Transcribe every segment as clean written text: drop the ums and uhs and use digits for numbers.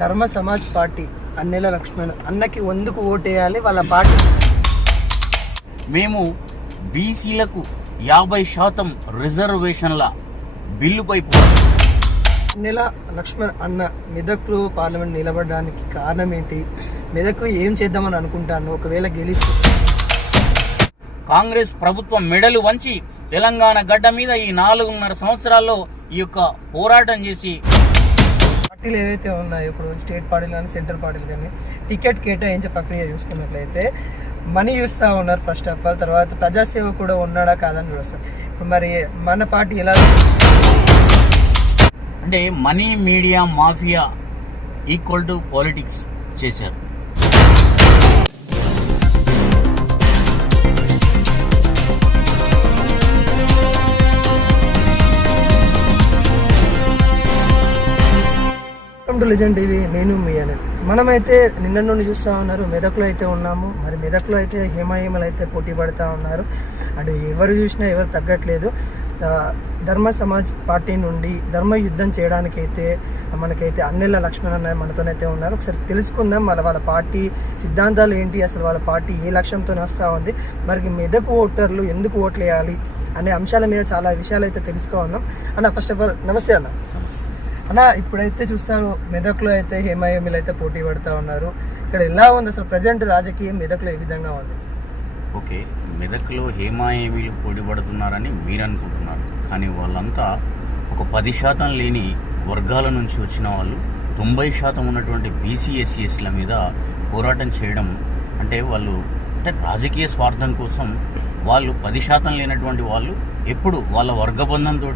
ధర్మ సమాజ్ పార్టీ అన్నెల లక్ష్మణ్ అన్నకి ఎందుకు ఓటేయాలి వాళ్ళ పార్టీ? మేము బీసీలకు 50% రిజర్వేషన్ల బిల్లుపై అన్నెల లక్ష్మణ్ అన్న మెదక్లో పార్లమెంట్ నిలబడడానికి కారణం ఏంటి? మెదక్లో ఏం చేద్దామని అనుకుంటాను ఒకవేళ గెలిస్తే? కాంగ్రెస్ ప్రభుత్వం మెడలు వంచి తెలంగాణ గడ్డ మీద ఈ 4.5 సంవత్సరాల్లో ఈ యొక్క పోరాటం చేసి పార్టీలు ఏవైతే ఉన్నాయో ఇప్పుడు స్టేట్ పార్టీలు కానీ సెంట్రల్ పార్టీలు కానీ టికెట్ కేటాయించే ప్రక్రియ చూసుకున్నట్లయితే మనీ చూస్తూ ఉన్నారు ఫస్ట్ ఆఫ్ ఆల్. తర్వాత ప్రజాసేవ కూడా ఉన్నాడా కాదని చూస్తారు. ఇప్పుడు మరి మన పార్టీ ఎలా అంటే money media mafia equal to politics చేశారు. లెజెండ్ టీవీ, నేను మీ అనిల్. మనమైతే నిన్న నుండి చూస్తూ ఉన్నారు మెదక్లో అయితే ఉన్నాము. మరి మెదక్లో అయితే హేమాహేమలు అయితే పోటీ పడుతూ ఉన్నారు. అండ్ ఎవరు చూసినా ఎవరు తగ్గట్లేదు. ధర్మ సమాజ్ పార్టీ నుండి ధర్మ యుద్ధం చేయడానికైతే మనకైతే అన్నెల లక్ష్మణ్ అన్న మనతోనైతే ఉన్నారు. ఒకసారి తెలుసుకుందాం వాళ్ళ పార్టీ సిద్ధాంతాలు ఏంటి, అసలు వాళ్ళ పార్టీ ఏ లక్ష్యంతో వస్తూ ఉంది, మరి మెదక్ ఓటర్లు ఎందుకు ఓట్లు వేయాలి అనే అంశాల మీద చాలా విషయాలు అయితే తెలుసుకోవాలి. అన్న ఫస్ట్ ఆఫ్ ఆల్ నమస్తే అన్న. అన్న ఇప్పుడైతే చూస్తాను మెదక్లో అయితే హేమాహేమీలు అయితే పోటీ పడుతూ ఉన్నారు. ఇక్కడ ఎలా ఉంది అసలు ప్రజెంట్ రాజకీయం మెదక్లో ఏ విధంగా ఉంది? ఓకే, మెదక్లో హేమాహేమీలు పోటీ పడుతున్నారని మీరు అనుకుంటున్నారు, కానీ వాళ్ళంతా ఒక 10% లేని వర్గాల నుంచి వచ్చిన వాళ్ళు 90% ఉన్నటువంటి బీసీ ఎస్సీ ఎస్టీల మీద పోరాటం చేయడం అంటే వాళ్ళు అంటే రాజకీయ స్వార్థం కోసం వాళ్ళు 10% లేనటువంటి వాళ్ళు ఎప్పుడు వాళ్ళ వర్గబంధంతో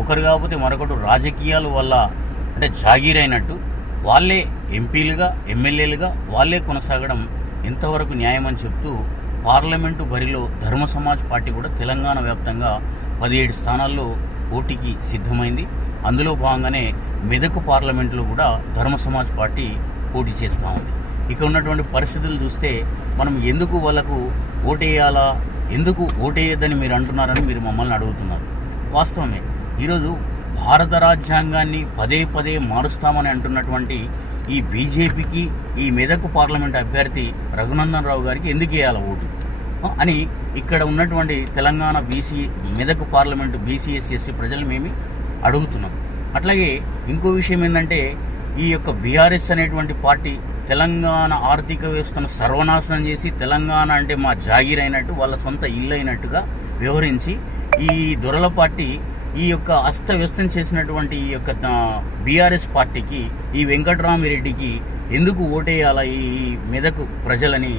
ఒకరు కాకపోతే మరొకటి రాజకీయాలు వల్ల అంటే జాగీరైనట్టు వాళ్ళే ఎంపీలుగా ఎమ్మెల్యేలుగా వాళ్ళే కొనసాగడం ఎంతవరకు న్యాయం అని చెప్తూ పార్లమెంటు బరిలో ధర్మ సమాజ్ పార్టీ కూడా తెలంగాణ వ్యాప్తంగా 17 స్థానాల్లో పోటీకి సిద్ధమైంది. అందులో భాగంగానే మెదక్ పార్లమెంటులో కూడా ధర్మ సమాజ్ పార్టీ పోటీ చేస్తూ ఉంది. ఇక ఉన్నటువంటి పరిస్థితులు చూస్తే మనం ఎందుకు వాళ్ళకు ఓటేయాలా, ఎందుకు ఓటేయద్దని మీరు అంటున్నారని మీరు మమ్మల్ని అడుగుతున్నారు. వాస్తవమే, ఈరోజు భారత రాజ్యాంగాన్ని పదే మారుస్తామని అంటున్నటువంటి ఈ బీజేపీకి ఈ మెదక్ పార్లమెంట్ అభ్యర్థి రఘునందన్ రావు గారికి ఎందుకు వేయాలి ఓటు అని ఇక్కడ ఉన్నటువంటి Telangana BC Medak parliament BC SC ST ప్రజలు మేము అడుగుతున్నాం. అట్లాగే ఇంకో విషయం ఏంటంటే ఈ యొక్క బీఆర్ఎస్ అనేటువంటి పార్టీ తెలంగాణ ఆర్థిక వ్యవస్థను సర్వనాశనం చేసి తెలంగాణ అంటే మా జాగీర్ అయినట్టు వాళ్ళ సొంత ఇల్లు అయినట్టుగా వ్యవహరించి ఈ దొరల పార్టీ ఈ యొక్క అస్తవ్యస్తం చేసినటువంటి ఈ యొక్క బీఆర్ఎస్ పార్టీకి ఈ వెంకటరామిరెడ్డికి ఎందుకు ఓటేయాలా ఈ మెదక్ ప్రజలని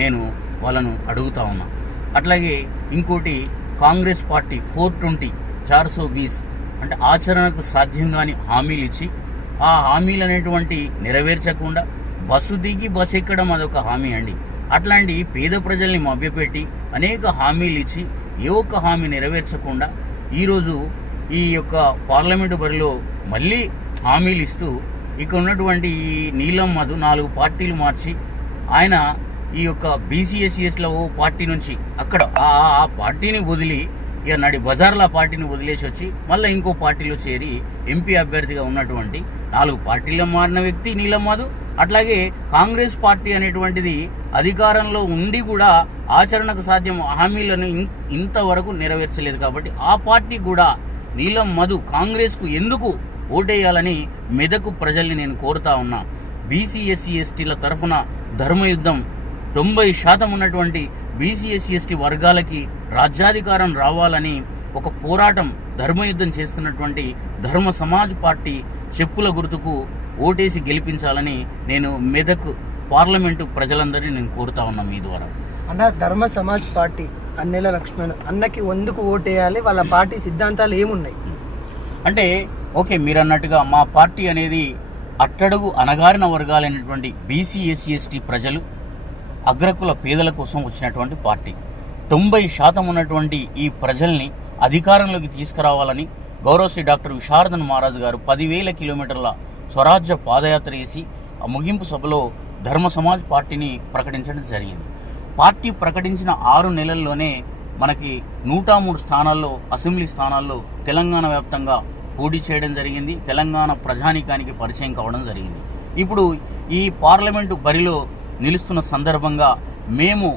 నేను వాళ్ళను అడుగుతా ఉన్నా. అట్లాగే ఇంకోటి కాంగ్రెస్ పార్టీ 420 అంటే ఆచరణకు సాధ్యం కాని హామీలు ఇచ్చి ఆ హామీలు అనేటువంటి నెరవేర్చకుండా బస్సు దిగి బస్సు ఎక్కడం అదొక హామీ అండి. అట్లాంటి పేద ప్రజల్ని మభ్యపెట్టి అనేక హామీలు ఇచ్చి ఏ ఒక్క హామీ నెరవేర్చకుండా ఈరోజు ఈ యొక్క పార్లమెంటు బరిలో మళ్ళీ హామీలు ఇస్తూ ఇక ఉన్నటువంటి ఈ నీలం మధు 4 పార్టీలు మార్చి ఆయన ఈ యొక్క బీసీఎస్సీఎస్లో ఓ పార్టీ నుంచి అక్కడ ఆ పార్టీని వదిలి ఇక నడి బజార్లో ఆ పార్టీని వదిలేసి వచ్చి మళ్ళీ ఇంకో పార్టీలో చేరి ఎంపీ అభ్యర్థిగా ఉన్నటువంటి 4 పార్టీల్లో మారిన వ్యక్తి నీలం మధు. అట్లాగే కాంగ్రెస్ పార్టీ అనేటువంటిది అధికారంలో ఉండి కూడా ఆచరణకు సాధ్యం హామీలను ఇంతవరకు నెరవేర్చలేదు. కాబట్టి ఆ పార్టీ కూడా నీలం మధు కాంగ్రెస్కు ఎందుకు ఓటేయాలని మెదక్ ప్రజల్ని నేను కోరుతా ఉన్నా. బీసీ ఎస్సీ ఎస్టీల తరఫున ధర్మయుద్ధం 90% ఉన్నటువంటి బీసీ ఎస్సీ ఎస్టీ వర్గాలకి రాజ్యాధికారం రావాలని ఒక పోరాటం ధర్మయుద్ధం చేస్తున్నటువంటి ధర్మ సమాజ్ పార్టీ చెప్పుల గుర్తుకు ఓటేసి గెలిపించాలని నేను మెదక్ పార్లమెంటు ప్రజలందరినీ నేను కోరుతా ఉన్నా మీ ద్వారా. అన్న ధర్మ సమాజ్ పార్టీ అన్నెల లక్ష్మణ్ అన్నకి ఎందుకు ఓటేయాలి, వాళ్ళ పార్టీ సిద్ధాంతాలు ఏమున్నాయి అంటే ఓకే, మీరు అన్నట్టుగా మా పార్టీ అనేది అట్టడుగు అణగారిన వర్గాలైనటువంటి బీసీ ఎస్సీ ఎస్టీ ప్రజలు అగ్రకుల పేదల కోసం వచ్చినటువంటి పార్టీ. 90% ఉన్నటువంటి ఈ ప్రజల్ని అధికారంలోకి తీసుకురావాలని గౌరవశ్రీ డాక్టర్ విశారదన్ మహారాజ్ గారు 10,000 కిలోమీటర్ల స్వరాజ్య పాదయాత్ర చేసి ఆ ముగింపు సభలో ధర్మ సమాజ్ పార్టీని ప్రకటించడం జరిగింది. పార్టీ ప్రకటించిన 6 నెలల్లోనే మనకి 103 స్థానాల్లో అసెంబ్లీ స్థానాల్లో తెలంగాణ వ్యాప్తంగా పోటీ చేయడం జరిగింది. తెలంగాణ ప్రజానీకానికి పరిచయం కావడం జరిగింది. ఇప్పుడు ఈ పార్లమెంటు బరిలో నిలుస్తున్న సందర్భంగా మేము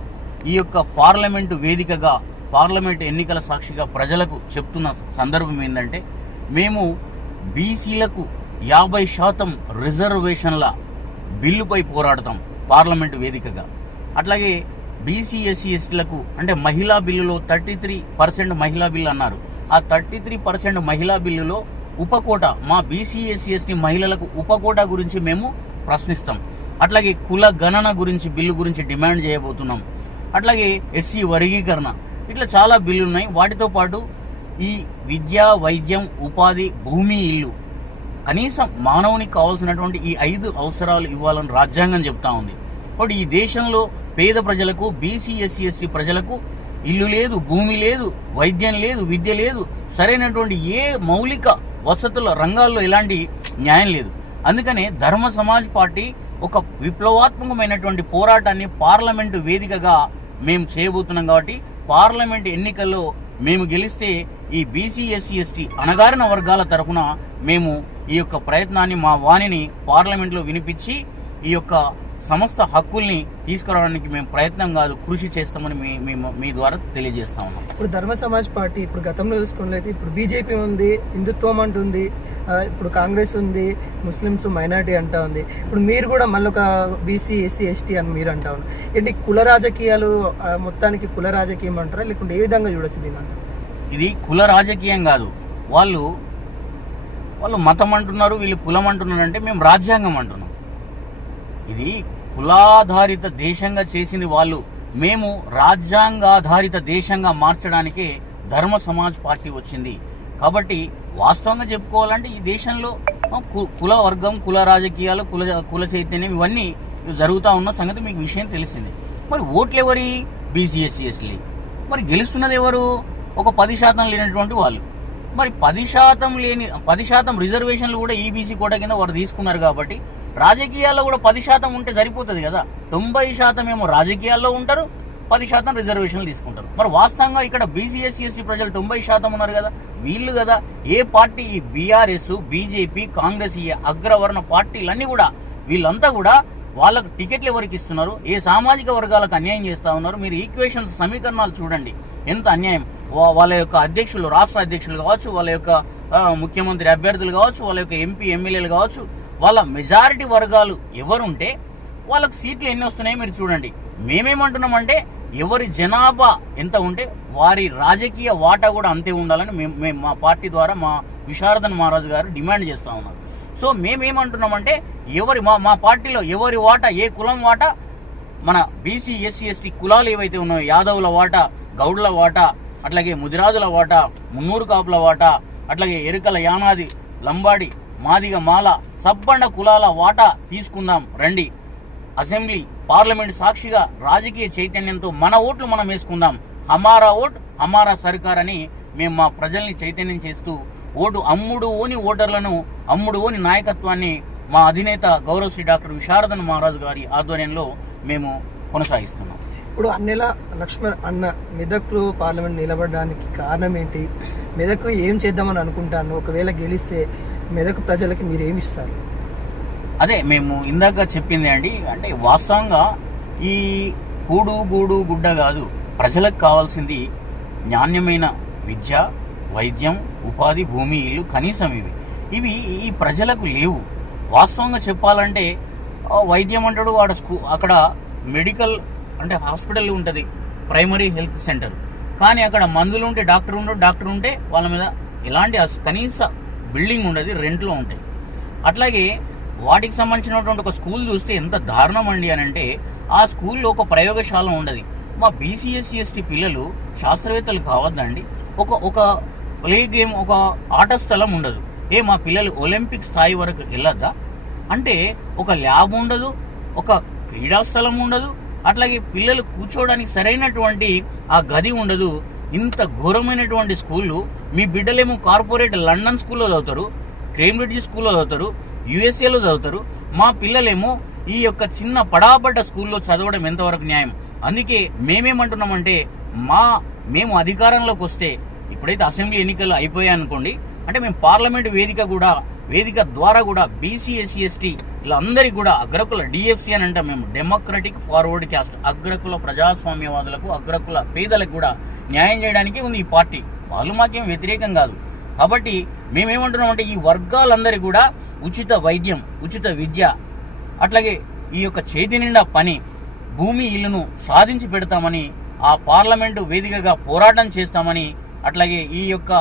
ఈ యొక్క పార్లమెంటు వేదికగా పార్లమెంటు ఎన్నికల సాక్షిగా ప్రజలకు చెప్తున్న సందర్భం ఏంటంటే, మేము బీసీలకు 50% రిజర్వేషన్ల బిల్లుపై పోరాడతాం పార్లమెంటు వేదికగా. అట్లాగే బీసీ ఎస్సీ ఎస్టీలకు అంటే మహిళా బిల్లులో 33% మహిళా బిల్లు అన్నారు. ఆ 33% మహిళా బిల్లులో ఉపకోట, మా బీసీ ఎస్సీ ఎస్టీ మహిళలకు ఉపకోట గురించి మేము ప్రశ్నిస్తాం. అట్లాగే కుల గణన గురించి బిల్లు గురించి డిమాండ్ చేయబోతున్నాం. అట్లాగే ఎస్సీ వర్గీకరణ, ఇట్లా చాలా బిల్లులు ఉన్నాయి. వాటితో పాటు ఈ విద్య, వైద్యం, ఉపాధి, భూమి, ఇల్లు, కనీసం మానవునికి కావాల్సినటువంటి ఈ 5 అవసరాలు ఇవ్వాలని రాజ్యాంగం చెప్తా ఉంది. కాబట్టి ఈ దేశంలో పేద ప్రజలకు, బీసీ ఎస్సీ ఎస్టీ ప్రజలకు ఇల్లు లేదు, భూమి లేదు, వైద్యం లేదు, విద్య లేదు, సరైనటువంటి ఏ మౌలిక వసతుల రంగాల్లో ఎలాంటి న్యాయం లేదు. అందుకనే ధర్మ సమాజ్ పార్టీ ఒక విప్లవాత్మకమైనటువంటి పోరాటాన్ని పార్లమెంటు వేదికగా మేము చేయబోతున్నాం. కాబట్టి పార్లమెంటు ఎన్నికల్లో మేము గెలిస్తే ఈ బీసీ ఎస్సీ ఎస్టీ అణగారిన వర్గాల తరఫున మేము ఈ యొక్క ప్రయత్నాన్ని, మా వాణిని పార్లమెంట్లో వినిపించి ఈ యొక్క సమస్త హక్కుల్ని తీసుకురావడానికి మేము ప్రయత్నం కాదు, కృషి చేస్తామని మీ ద్వారా తెలియజేస్తా ఉన్నాం. ఇప్పుడు ధర్మ సమాజ్ పార్టీ ఇప్పుడు గతంలో చూసుకున్నట్లయితే ఇప్పుడు బీజేపీ ఉంది, హిందుత్వం అంటుంది, ఇప్పుడు కాంగ్రెస్ ఉంది, ముస్లిమ్స్ మైనారిటీ అంటా ఉంది. ఇప్పుడు మీరు కూడా మళ్ళీ ఒక బీసీ ఎస్సీ ఎస్టీ అని మీరు అంటా ఉన్నారు. ఏంటి కుల రాజకీయాలు, మొత్తానికి కుల రాజకీయం అంటారా, లేకుంటే ఏ విధంగా చూడొచ్చు దీని అంటారు? ఇది కుల రాజకీయం కాదు. వాళ్ళు మతం అంటున్నారు, వీళ్ళు కులం అంటున్నారు. అంటే మేము రాజ్యాంగం అంటున్నాం. ఇది కులాధారిత దేశంగా చేసింది వాళ్ళు. మేము రాజ్యాంగాధారిత దేశంగా మార్చడానికే ధర్మ సమాజ్ పార్టీ వచ్చింది. కాబట్టి వాస్తవంగా చెప్పుకోవాలంటే ఈ దేశంలో కుల వర్గం, కుల రాజకీయాలు, కుల చైతన్యం ఇవన్నీ జరుగుతూ ఉన్న సంగతి మీకు విషయం తెలిసింది. మరి ఓట్లు ఎవరి? BC SC ST. మరి గెలుస్తున్నది ఎవరు? ఒక 10% లేనటువంటి వాళ్ళు. మరి 10% రిజర్వేషన్లు కూడా ఈబీసీ కోట కింద వారు తీసుకున్నారు. కాబట్టి రాజకీయాల్లో కూడా 10% ఉంటే సరిపోతుంది కదా. 90% ఏమో రాజకీయాల్లో ఉంటారు, 10% రిజర్వేషన్లు తీసుకుంటారు. మరి వాస్తవంగా ఇక్కడ బీసీ ఎస్సీ ఎస్టీ ప్రజలు 90% ఉన్నారు కదా. వీళ్ళు కదా ఏ పార్టీ, ఈ బీఆర్ఎస్, బీజేపీ, కాంగ్రెస్, ఈ అగ్రవర్ణ పార్టీలన్నీ కూడా వీళ్ళంతా కూడా వాళ్ళకు టికెట్లు ఎవరికి ఇస్తున్నారు, ఏ సామాజిక వర్గాలకు అన్యాయం చేస్తా ఉన్నారు. మీరు ఈక్వేషన్స్, సమీకరణాలు చూడండి ఎంత అన్యాయం. వాళ్ళ యొక్క అధ్యక్షులు, రాష్ట్ర అధ్యక్షులు కావచ్చు, వాళ్ళ యొక్క ముఖ్యమంత్రి అభ్యర్థులు కావచ్చు, వాళ్ళ యొక్క ఎంపీ ఎమ్మెల్యేలు కావచ్చు, వాళ్ళ మెజారిటీ వర్గాలు ఎవరుంటే వాళ్ళకు సీట్లు ఎన్ని వస్తున్నాయో మీరు చూడండి. మేమేమంటున్నామంటే ఎవరి జనాభా ఎంత ఉంటే వారి రాజకీయ వాటా కూడా అంతే ఉండాలని మేము మా పార్టీ ద్వారా మా విశారదన్ మహారాజు గారు డిమాండ్ చేస్తా ఉన్నారు. సో మేమేమంటున్నామంటే మా పార్టీలో ఎవరి వాటా, ఏ కులం వాటా, మన బీసీ ఎస్సీ ఎస్టీ కులాలు ఏవైతే ఉన్నాయో, యాదవుల వాటా, గౌడ్ల వాటా, అట్లాగే ముదిరాజుల వాటా, మున్నూరు కాపుల వాటా, అట్లాగే ఎరుకల, యానాది, లంబాడి, మాదిగ, మాల, సబ్బండ కులాల వాటా తీసుకుందాం రండి. అసెంబ్లీ, పార్లమెంట్ సాక్షిగా రాజకీయ చైతన్యంతో మన ఓట్లు మనం వేసుకుందాం. హమారా ఓట్ హమారా సర్కార్ అని మేము మా ప్రజల్ని చైతన్యం చేస్తూ అమ్ముడు ఓని ఓటర్లను, అమ్ముడు ఓని నాయకత్వాన్ని మా అధినేత గౌరవశ్రీ డాక్టర్ విశారదన్ మహారాజు గారి ఆధ్వర్యంలో మేము కొనసాగిస్తున్నాం. ఇప్పుడు అన్నెల లక్ష్మణ్ అన్న మెదక్లో పార్లమెంట్ నిలబడడానికి కారణం ఏంటి? మెదక్ ఏం చేద్దామని అనుకుంటాను? ఒకవేళ గెలిస్తే మెదక్ ప్రజలకి మీరు ఏమి ఇస్తారు? అదే మేము ఇందాక చెప్పింది అండి. అంటే వాస్తవంగా ఈ కూడు గూడు గుడ్డ కాదు, ప్రజలకు కావాల్సింది నాణ్యమైన విద్య, వైద్యం, ఉపాధి, భూమి, ఇల్లు, కనీసం ఇవి ఈ ప్రజలకు లేవు. వాస్తవంగా చెప్పాలంటే వైద్యం అంటాడు వాడు, అక్కడ మెడికల్ అంటే హాస్పిటల్ ఉంటుంది, ప్రైమరీ హెల్త్ సెంటర్, కానీ అక్కడ మందులు ఉంటే డాక్టర్ ఉంటే వాళ్ళ మీద ఎలాంటి కనీస బిల్డింగ్ ఉండదు, రెంట్లో ఉంటాయి. అట్లాగే వాటికి సంబంధించినటువంటి ఒక స్కూల్ చూస్తే ఎంత దారుణం అండి అని అంటే, ఆ స్కూల్లో ఒక ప్రయోగశాల ఉండదు. మా బీసీ ఎస్సీ ఎస్టీ పిల్లలు శాస్త్రవేత్తలు కావద్దండి. ఒక ప్లే గేమ్, ఒక ఆట స్థలం ఉండదు. మా పిల్లలు ఒలింపిక్ స్థాయి వరకు వెళ్ళొద్దా అంటే ఒక ల్యాబ్ ఉండదు, ఒక క్రీడా స్థలం ఉండదు, అట్లాగే పిల్లలు కూర్చోవడానికి సరైనటువంటి ఆ గది ఉండదు. ఇంత ఘోరమైనటువంటి స్కూళ్ళు. మీ బిడ్డలేమో కార్పొరేట్ లండన్ స్కూల్లో చదువుతారు, కేంబ్రిడ్జ్ స్కూల్లో చదువుతారు, యుఎస్ఏలో చదువుతారు. మా పిల్లలేమో ఈ యొక్క చిన్న పడాబడ్డ స్కూల్లో చదవడం ఎంతవరకు న్యాయం? అందుకే మేమేమంటున్నామంటే మేము అధికారంలోకి వస్తే, ఇప్పుడైతే అసెంబ్లీ ఎన్నికలు అయిపోయాయనుకోండి, అంటే మేము పార్లమెంట్ వేదిక ద్వారా కూడా బీసీ ఎస్సీ ఎస్టీ వీళ్ళందరికీ కూడా అగ్రకుల డిఎఫ్సి అని అంటే మేము డెమోక్రటిక్ ఫార్వర్డ్ క్యాస్ట్, అగ్రకుల ప్రజాస్వామ్యవాదులకు, అగ్రకుల పేదలకు కూడా న్యాయం చేయడానికి ఉంది ఈ పార్టీ. వాళ్ళు మాకేం వ్యతిరేకం కాదు. కాబట్టి మేమేమంటున్నామంటే ఈ వర్గాలందరికీ కూడా ఉచిత వైద్యం, ఉచిత విద్య, అట్లాగే ఈ యొక్క చేతి నిండా పని, భూమి, ఇల్లును సాధించి పెడతామని, ఆ పార్లమెంటు వేదికగా పోరాటం చేస్తామని, అట్లాగే ఈ యొక్క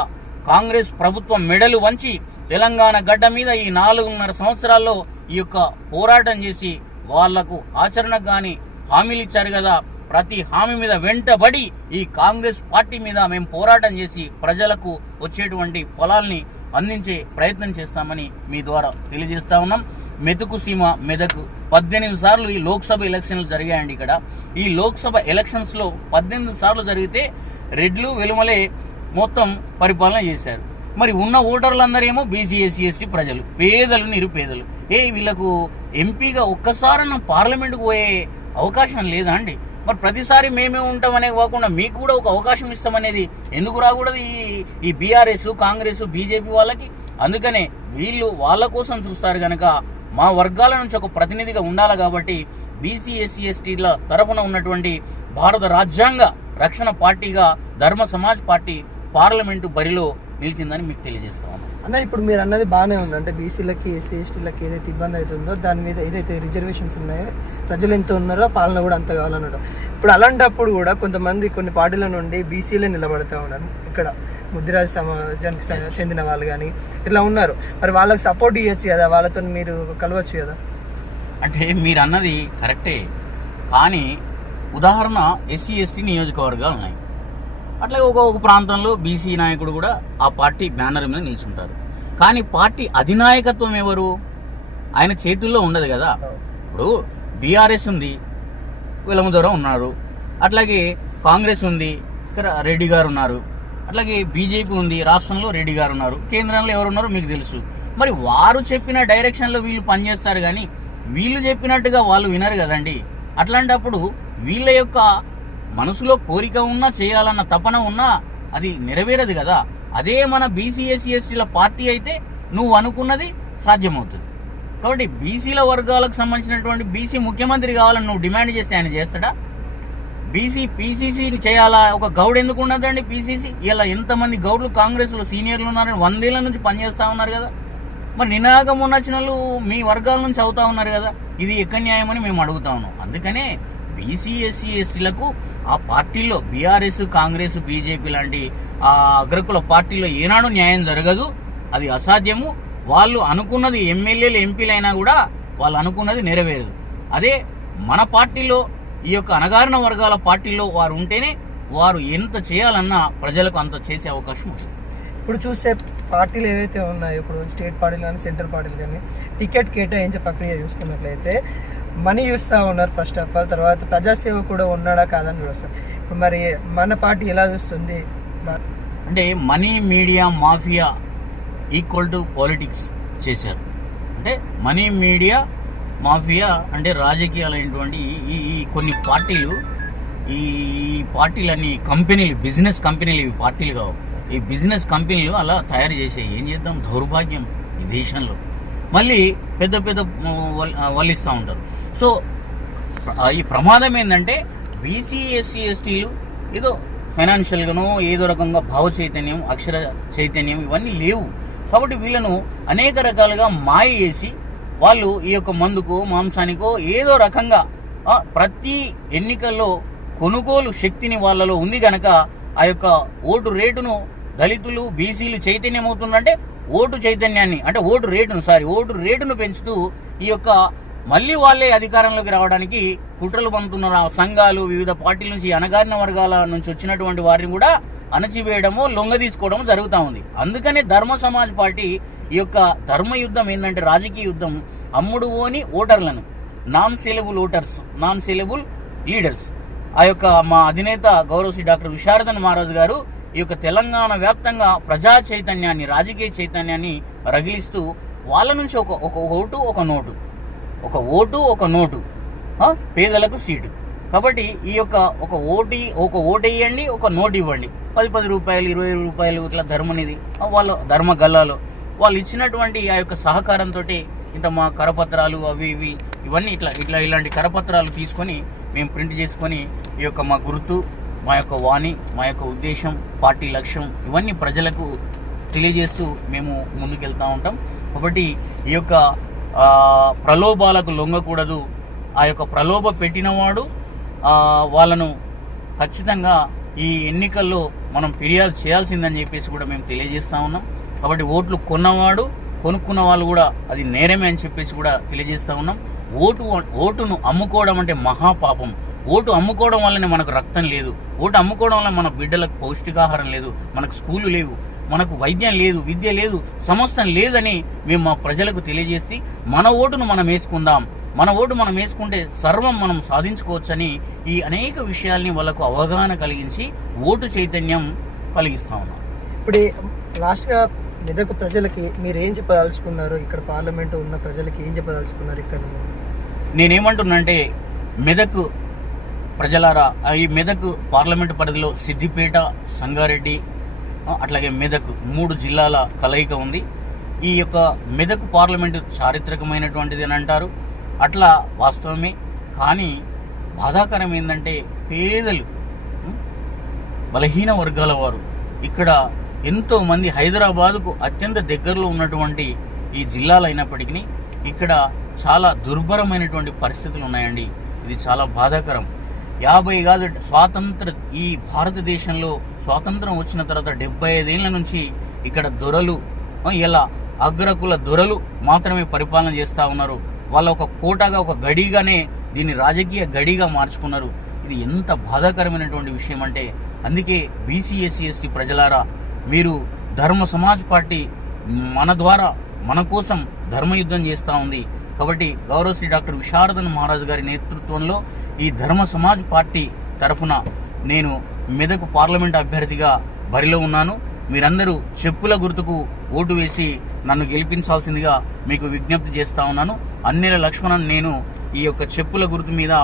కాంగ్రెస్ ప్రభుత్వం మెడలు వంచి తెలంగాణ గడ్డ మీద ఈ 4.5 సంవత్సరాల్లో ఈ యొక్క పోరాటం చేసి వాళ్లకు ఆచరణకు కానీ హామీలు ఇచ్చారు కదా, ప్రతి హామీ మీద వెంటబడి ఈ కాంగ్రెస్ పార్టీ మీద మేము పోరాటం చేసి ప్రజలకు వచ్చేటువంటి ఫలాల్ని అందించే ప్రయత్నం చేస్తామని మీ ద్వారా తెలియజేస్తా ఉన్నాం. మెతుకు సీమ మెదక్ 18 సార్లు ఈ లోక్సభ ఎలక్షన్లు జరిగాయండి. ఇక్కడ ఈ లోక్సభ ఎలక్షన్స్లో 18 సార్లు జరిగితే రెడ్లు వెలుమలే మొత్తం పరిపాలన చేశారు. మరి ఉన్న ఓటర్లందరేమో బీసీ ఎస్సీ ఎస్టీ ప్రజలు, పేదలు నిరుపేదలు. వీళ్ళకు ఎంపీగా ఒక్కసారన్నా పార్లమెంటుకు పోయే అవకాశం లేదా అండి? మరి ప్రతిసారి మేమే ఉంటామనే కాకుండా మీకు కూడా ఒక అవకాశం ఇస్తామనేది ఎందుకు రాకూడదు ఈ బీఆర్ఎస్, కాంగ్రెస్, బీజేపీ వాళ్ళకి? అందుకనే వీళ్ళు వాళ్ళ కోసం చూస్తారు కనుక మా వర్గాల నుంచి ఒక ప్రతినిధిగా ఉండాలి. కాబట్టి బీసీ ఎస్సీ ఎస్టీల తరఫున ఉన్నటువంటి భారత రాజ్యాంగ రక్షణ పార్టీగా ధర్మ సమాజ్ పార్టీ పార్లమెంటు బరిలో నిలిచిందని మీకు తెలియజేస్తాము. అన్న, ఇప్పుడు మీరు అన్నది బాగానే ఉంది. అంటే బీసీలకి, ఎస్సీ ఎస్టీలకి ఏదైతే ఇబ్బంది అవుతుందో దాని మీద ఏదైతే రిజర్వేషన్స్ ఉన్నాయో, ప్రజలు ఎంత ఉన్నారో పాలన కూడా అంత కావాలన్నాడు. ఇప్పుడు అలాంటప్పుడు కూడా కొంతమంది కొన్ని పార్టీల నుండి బీసీలే నిలబడతా ఉన్నారు. ఇక్కడ ముద్దిరాజు సమాజానికి చెందిన వాళ్ళు కానీ ఇట్లా ఉన్నారు. మరి వాళ్ళకి సపోర్ట్ ఇవ్వచ్చు కదా, వాళ్ళతో మీరు కలవచ్చు కదా. అంటే మీరు అన్నది కరెక్టే, కానీ ఉదాహరణ ఎస్సీ ఎస్టీ నియోజకవర్గాలు ఉన్నాయి. అట్లాగే ఒక ప్రాంతంలో బీసీ నాయకుడు కూడా ఆ పార్టీ బ్యానర్ మీద నిల్చుంటారు. కానీ పార్టీ అధినాయకత్వం ఎవరు? ఆయన చేతుల్లో ఉండదు కదా. ఇప్పుడు బీఆర్ఎస్ ఉంది, వెలమదూరం ఉన్నారు. అట్లాగే కాంగ్రెస్ ఉంది, ఇక్కడ రెడ్డి గారు ఉన్నారు. అట్లాగే బీజేపీ ఉంది, రాష్ట్రంలో రెడ్డి గారు ఉన్నారు. కేంద్రంలో ఎవరున్నారో మీకు తెలుసు. మరి వారు చెప్పిన డైరెక్షన్లో వీళ్ళు పనిచేస్తారు, కానీ వీళ్ళు చెప్పినట్టుగా వాళ్ళు వినరు కదండి. అట్లాంటప్పుడు వీళ్ళ యొక్క మనసులో కోరిక ఉన్నా, చేయాలన్న తపన ఉన్నా అది నెరవేరదు కదా. అదే మన బీసీ ఎస్సీ ఎస్టీల పార్టీ అయితే నువ్వు అనుకున్నది సాధ్యమవుతుంది. కాబట్టి బీసీల వర్గాలకు సంబంధించినటువంటి బీసీ ముఖ్యమంత్రి కావాలని నువ్వు డిమాండ్ చేస్తే ఆయన చేస్తాడా? బీసీ పీసీసీని చేయాలా? ఒక గౌడ్ ఎందుకు ఉన్నదండి పీసీసీ? ఇలా ఎంతమంది గౌడ్లు కాంగ్రెస్లో సీనియర్లు ఉన్నారని 100 ఏళ్ల నుంచి పనిచేస్తూ ఉన్నారు కదా. మరి నినాగం వచ్చిన వాళ్ళు మీ వర్గాల నుంచి అవుతా ఉన్నారు కదా. ఇది ఎక్కడ న్యాయమని మేము అడుగుతా ఉన్నాం. అందుకనే బీసీ ఎస్సీ ఎస్టీలకు ఆ పార్టీలో బీఆర్ఎస్, కాంగ్రెస్, బీజేపీ లాంటి ఆ అగ్రకుల పార్టీలో ఏనాడు న్యాయం జరగదు. అది అసాధ్యము. వాళ్ళు అనుకున్నది ఎమ్మెల్యేలు, ఎంపీలు అయినా కూడా వాళ్ళు అనుకున్నది నెరవేరదు. అదే మన పార్టీలో, ఈ యొక్క అణగారిన వర్గాల పార్టీలో వారు ఉంటేనే వారు ఎంత చేయాలన్నా ప్రజలకు అంత చేసే అవకాశం ఉంటుంది. ఇప్పుడు చూస్తే పార్టీలు ఏవైతే ఉన్నాయో, ఇప్పుడు స్టేట్ పార్టీలు కానీ సెంట్రల్ పార్టీలు కానీ టికెట్ కేటాయించే ప్రక్రియ చూసుకున్నట్లయితే మనీ చూస్తూ ఉన్నారు ఫస్ట్ ఆఫ్ ఆల్. తర్వాత ప్రజాసేవ కూడా ఉన్నాడా కాదని చూస్తారు. ఇప్పుడు మరి మన పార్టీ ఎలా చూస్తుంది? అంటే money, media, mafia equal to politics చేశారు. అంటే మనీ, మీడియా, మాఫియా అంటే రాజకీయాలైనటువంటి ఈ కొన్ని పార్టీలు, ఈ పార్టీలన్నీ కంపెనీలు, బిజినెస్ కంపెనీలు, ఇవి పార్టీలు కావు. ఈ బిజినెస్ కంపెనీలు అలా తయారు చేసే ఏం చేద్దాం, దౌర్భాగ్యం ఈ దేశంలో. మళ్ళీ పెద్ద పెద్ద వల్లిస్తూ ఉంటారు. సో ఈ ప్రమాదం ఏంటంటే బీసీ ఎస్సీ ఎస్టీలు ఏదో ఫైనాన్షియల్గానో ఏదో రకంగా భావ చైతన్యం, అక్షర చైతన్యం ఇవన్నీ లేవు. కాబట్టి వీళ్ళను అనేక రకాలుగా మాయ చేసి వాళ్ళు ఈ యొక్క మందుకో, మాంసానికో ఏదో రకంగా ప్రతి ఎన్నికల్లో కొనుగోలు శక్తిని వాళ్ళలో ఉంది గనక ఆ యొక్క ఓటు రేటును దళితులు, బీసీలు చైతన్యం అవుతుందంటే ఓటు చైతన్యాన్ని, అంటే ఓటు రేటును పెంచుతూ ఈ యొక్క మళ్ళీ వాళ్ళే అధికారంలోకి రావడానికి కుట్రలు పండుతున్నారు. ఆ సంఘాలు, వివిధ పార్టీల నుంచి, అణగారిన వర్గాల నుంచి వచ్చినటువంటి వారిని కూడా అణచివేయడము, లొంగ తీసుకోవడం జరుగుతూ ఉంది. అందుకనే ధర్మ సమాజ్ పార్టీ ఈ యొక్క ధర్మ యుద్ధం ఏంటంటే రాజకీయ యుద్ధం, అమ్ముడు ఓని ఓటర్లను, నాన్ సేలబుల్ లీడర్స్. ఆ యొక్క మా అధినేత గౌరవశ్రీ డాక్టర్ విశారదన్ మహారాజ్ గారు ఈ యొక్క తెలంగాణ వ్యాప్తంగా ప్రజా చైతన్యాన్ని, రాజకీయ చైతన్యాన్ని రగిలిస్తూ వాళ్ళ నుంచి ఒక ఓటు ఒక నోటు పేదలకు సీటు. కాబట్టి ఈ యొక్క ఒక ఓటు వేయండి, ఒక నోటు ఇవ్వండి, 10 రూపాయలు, 20 రూపాయలు ఇట్లా ధర్మనిధి వాళ్ళ ధర్మ గల్లాలో వాళ్ళు ఇచ్చినటువంటి ఆ యొక్క సహకారంతో ఇంత మా కరపత్రాలు అవి ఇవి ఇవన్నీ ఇలాంటి కరపత్రాలు తీసుకొని మేము ప్రింట్ చేసుకొని ఈ యొక్క మా గుర్తు, మా యొక్క వాణి, మా యొక్క ఉద్దేశం, పార్టీ లక్ష్యం ఇవన్నీ ప్రజలకు తెలియజేస్తూ మేము ముందుకెళ్తూ ఉంటాం. కాబట్టి ఈ యొక్క ప్రలోభాలకు లొంగకూడదు. ఆ యొక్క ప్రలోభ పెట్టినవాడు వాళ్ళను ఖచ్చితంగా ఈ ఎన్నికల్లో మనం ఫిర్యాదు చేయాల్సిందని చెప్పేసి కూడా మేము తెలియజేస్తూ ఉన్నాం. కాబట్టి ఓట్లు కొన్నవాడు, కొనుక్కున్న వాళ్ళు కూడా అది నేరమే అని చెప్పేసి కూడా తెలియజేస్తూ ఉన్నాం. ఓటును అమ్ముకోవడం అంటే మహాపాపం. ఓటు అమ్ముకోవడం వల్లనే మనకు రక్తం లేదు, ఓటు అమ్ముకోవడం వల్ల మన బిడ్డలకు పౌష్టికాహారం లేదు, మనకు స్కూలు లేవు, మనకు వైద్యం లేదు, విద్య లేదు, సమస్తం లేదని మేము మా ప్రజలకు తెలియజేసి మన ఓటును మనం వేసుకుందాం, మన ఓటు మనం వేసుకుంటే సర్వం మనం సాధించుకోవచ్చని ఈ అనేక విషయాల్ని వాళ్ళకు అవగాహన కలిగించి ఓటు చైతన్యం కలిగిస్తా ఉన్నాం. ఇప్పుడు లాస్ట్గా మెదక్ ప్రజలకి మీరు ఏం చెప్పదలుచుకున్నారు? ఇక్కడ పార్లమెంటు ఉన్న ప్రజలకి ఏం చెప్పదలుచుకున్నారు? ఇక్కడ నేనేమంటున్నానంటే, మెదక్ ప్రజలారా, ఈ మెదక్ పార్లమెంటు పరిధిలో సిద్దిపేట, సంగారెడ్డి, అట్లాగే మెదక్ 3 జిల్లాల కలయిక ఉంది. ఈ యొక్క మెదక్ పార్లమెంటు చారిత్రకమైనటువంటిది అని అంటారు. అట్లా వాస్తవమే. కానీ బాధాకరం ఏంటంటే, పేదలు, బలహీన వర్గాల వారు ఇక్కడ ఎంతో మంది, హైదరాబాదుకు అత్యంత దగ్గరలో ఉన్నటువంటి ఈ జిల్లాలు అయినప్పటికీ ఇక్కడ చాలా దుర్భరమైనటువంటి పరిస్థితులు ఉన్నాయండి. ఇది చాలా బాధాకరం. 50 కాదు, ఈ భారతదేశంలో స్వాతంత్రం వచ్చిన తర్వాత 75 ఏళ్ల నుంచి ఇక్కడ దొరలు, ఇలా అగ్రకుల దొరలు మాత్రమే పరిపాలన చేస్తూ ఉన్నారు. వాళ్ళ ఒక కోటగా, ఒక గడిగానే దీన్ని రాజకీయ గడిగా మార్చుకున్నారు. ఇది ఎంత బాధాకరమైనటువంటి విషయం అంటే, అందుకే బీసీ ఎస్సీ ఎస్టీ ప్రజలారా, మీరు ధర్మ సమాజ్ పార్టీ మన ద్వారా మన కోసం ధర్మయుద్ధం చేస్తూ ఉంది. కాబట్టి గౌరవ శ్రీ డాక్టర్ విశారదన్ మహారాజ్ గారి నేతృత్వంలో ఈ ధర్మ సమాజ్ పార్టీ తరఫున నేను మెదక్ పార్లమెంట్ అభ్యర్థిగా బరిలో ఉన్నాను. మీరందరూ చెప్పుల గుర్తుకు ఓటు వేసి నన్ను గెలిపించాల్సిందిగా మీకు విజ్ఞప్తి చేస్తా ఉన్నాను. అన్నిల లక్ష్మణన్ నేను ఈ యొక్క చెప్పుల గుర్తు మీద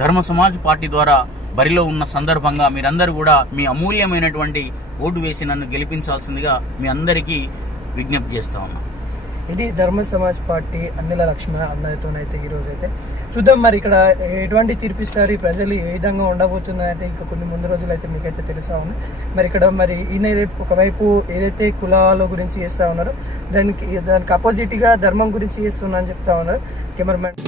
ధర్మ సమాజ్ పార్టీ ద్వారా బరిలో ఉన్న సందర్భంగా మీరందరూ కూడా మీ అమూల్యమైనటువంటి ఓటు వేసి నన్ను గెలిపించాల్సిందిగా మీ అందరికీ విజ్ఞప్తి చేస్తా ఉన్నాను. ఇది ధర్మ సమాజ్ పార్టీ అన్నిల లక్ష్మణ అన్నయ్యతోనైతే ఈరోజు అయితే చూద్దాం మరి ఇక్కడ ఎటువంటి తీర్పిస్తారు, ఈ ప్రజలు ఏ విధంగా ఉండబోతుందని అయితే ఇంకా కొన్ని ముందు రోజులు అయితే మీకైతే తెలుసా ఉంది. మరి ఇక్కడ మరి ఈయన ఒకవైపు ఏదైతే కులాల గురించి చేస్తూ ఉన్నారో దానికి అపోజిట్గా ధర్మం గురించి చేస్తున్నా అని చెప్తా ఉన్నారు. కెమెరామెన్